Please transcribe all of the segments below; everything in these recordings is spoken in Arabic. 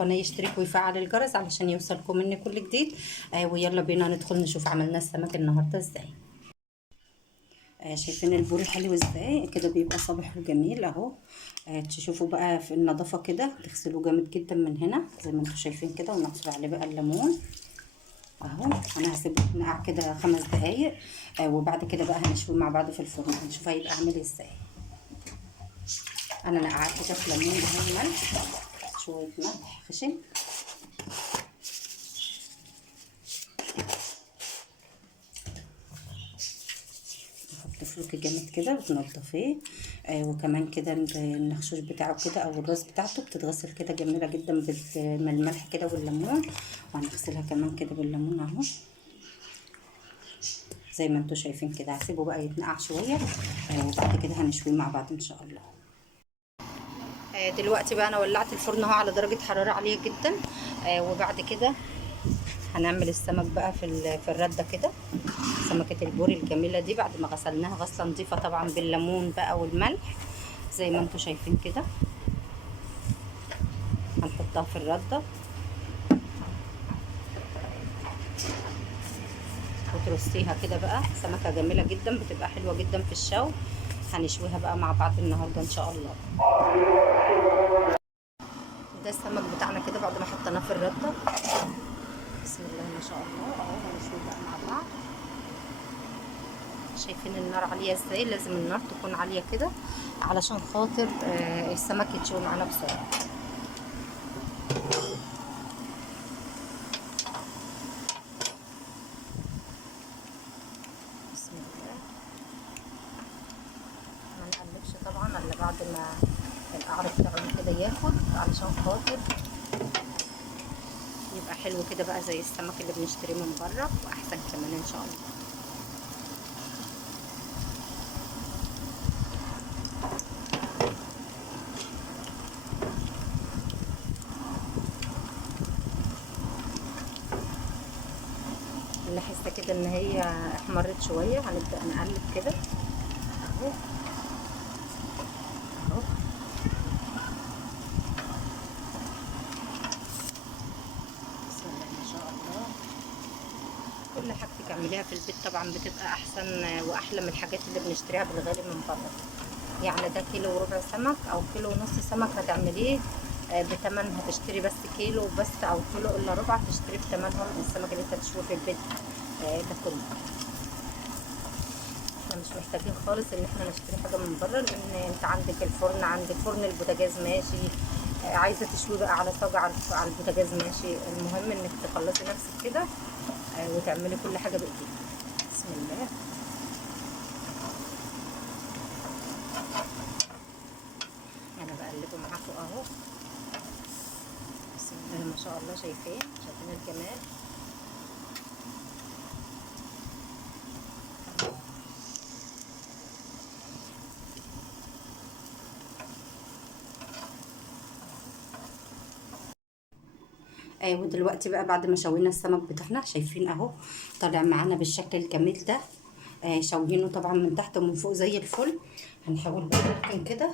قناة يشترك ويفعل الجرس علشان يوصلكم مني كل جديد. ويلا بينا ندخل نشوف عملنا السمك النهارده ازاي. شايفين البوري حلو ازاي كده بيبقى صابح وجميل اهو. تشوفوا بقى في النظافه كده، تغسلوه جامد جدا من هنا زي ما انتم شايفين كده، ونعصر عليه بقى الليمون اهو. انا هسيبه ينقع كده 5 دقايق. وبعد كده بقى هنشويه مع بعض في الفرن، هنشوف هيبقى عامل ازاي. انا نقعت كده في ليمون اهو، ملح، شويه ملح خشن. تفركي جامد كده وتنضفيه. وكمان كده النخشوش بتاعه كده او الراس بتاعته بتتغسل كده جميله جدا بالملح كده والليمون. وهنغسلها كمان كده بالليمون اهو زي ما انتم شايفين كده. هسيبه بقى يتنقع شويه. وبعد كده هنشويه مع بعض ان شاء الله. دلوقتي بقى انا ولعت الفرن اهو على درجه حراره عاليه جدا. وبعد كده هنعمل السمك بقى في الرده كده. سمكه البوري الجميله دي بعد ما غسلناها غسله نظيفه طبعا بالليمون بقى والملح زي ما انتم شايفين كده. هنحطها في الرده وترصيها كده بقى. سمكه جميله جدا بتبقى حلوه جدا في الشوي. هنشويها بقى مع بعض النهارده ان شاء الله. ده السمك بتاعنا كده بعد ما حطيناه في الرده. بسم الله ما شاء الله اهو. هنشويه بقى مع بعض. شايفين النار عاليه ازاي؟ لازم النار تكون عاليه كده علشان خاطر السمك يتشوي معانا بسرعه. بسم الله. ما نقلبش طبعا الا بعد ما القعر بتاعه كده ياخد علشان خاطر يبقى حلو كده بقى زي السمك اللي بنشتريه من بره واحسن كمان ان شاء الله. لاحظت كده ان هي احمرت شويه، هنبدا نقلب كده اهو اهو. بسم الله ما شاء الله. كل حاجتك اعمليها في البيت طبعا بتبقى احسن واحلى من الحاجات اللي بنشتريها بالغالي من بره. يعني ده كيلو وربع سمك او كيلو ونص سمك هتعمليه بتمن، هتشتري بس كيلو بس او كيلو الا ربع هتشتري بتمنهم السمك اللي انت هتشويه في البيت ده كله. احنا مش محتاجين خالص ان احنا نشتري حاجه من بره، لان انت عندك الفرن، عندك فرن البوتاجاز ماشي. عايزه تشوي بقى على صاج على البوتاجاز ماشي. المهم انك تخلصي نفسك كده وتعملي كل حاجه بايديك. بسم الله. انا بقلبه معاكم اهو. بسم الله ما شاء الله. شايفين الجمال. ودلوقتي بقى بعد ما شوينا السمك بتاعنا شايفين اهو طالع معانا بالشكل الجميل ده. شوينه طبعا من تحت ومن فوق زي الفل. هنحاول بقى نركن كده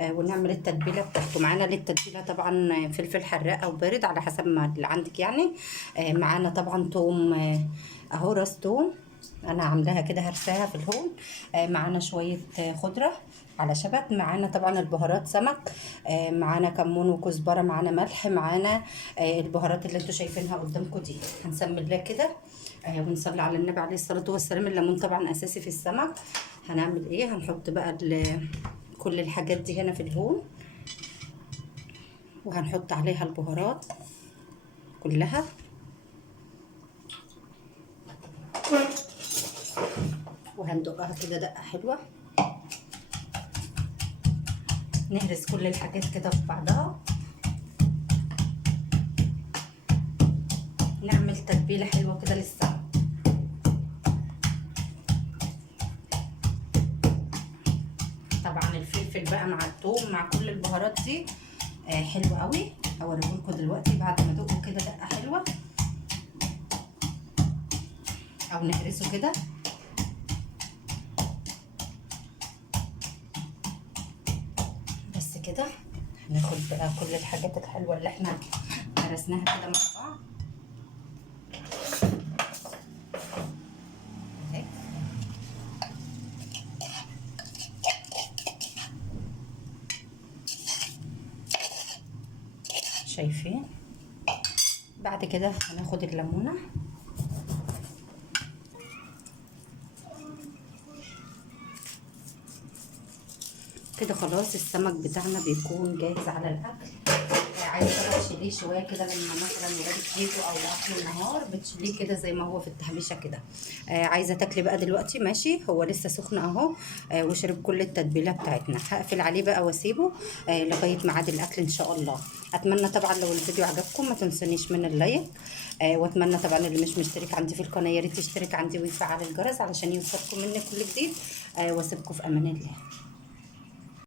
ونعمل التتبيله بتاعته. معانا للتتبيله طبعا فلفل حراق او بارد على حسب ما اللي عندك يعني. معانا طبعا توم اهو، راس توم انا عاملاها كده هرساها في الهون. معانا شويه خضره على شبت. معانا طبعا البهارات سمك. معانا كمون وكزبره، معانا ملح، معانا البهارات اللي انتوا شايفينها قدامكم دي. هنسمي الله كده ونصلي على النبي عليه الصلاه والسلام. الليمون طبعا اساسي في السمك. هنعمل ايه؟ هنحط بقى كل الحاجات دي هنا في الهون، وهنحط عليها البهارات كلها. وهندقها كده دقه حلوه. نهرس كل الحاجات كده في بعضها. نعمل تتبيله حلوه كده للسمك. طبعا الفلفل بقى مع الثوم مع كل البهارات دي حلو قوي. هوريهولكوا دلوقتي بعد ما ادوقه كده دقه حلوه او نهرسه كده. بس كده هناخد بقى كل الحاجات الحلوه اللي احنا هرسناها كده مع بعض اهي. شايفين؟ بعد كده هناخد الليمونه كده. خلاص السمك بتاعنا بيكون جاهز على الاكل. عايزه بقى تشيليه شويه كده لما مثلا ولادك يجوا او لاكل النهار، بتشيليه كده زي ما هو في التحبيشه كده. عايزه تاكلي بقى دلوقتي ماشي، هو لسه سخن اهو. وشرب كل التتبيله بتاعتنا. هقفل عليه بقى واسيبه لغايه ميعاد الاكل ان شاء الله. اتمنى طبعا لو الفيديو عجبكم ما تنسونيش من اللايك. واتمنى طبعا اللي مش مشترك عندي في القناه يا ريت يشترك عندي ويفعل الجرس علشان يوصلكم مني كل جديد. واسيبكم في امان الله.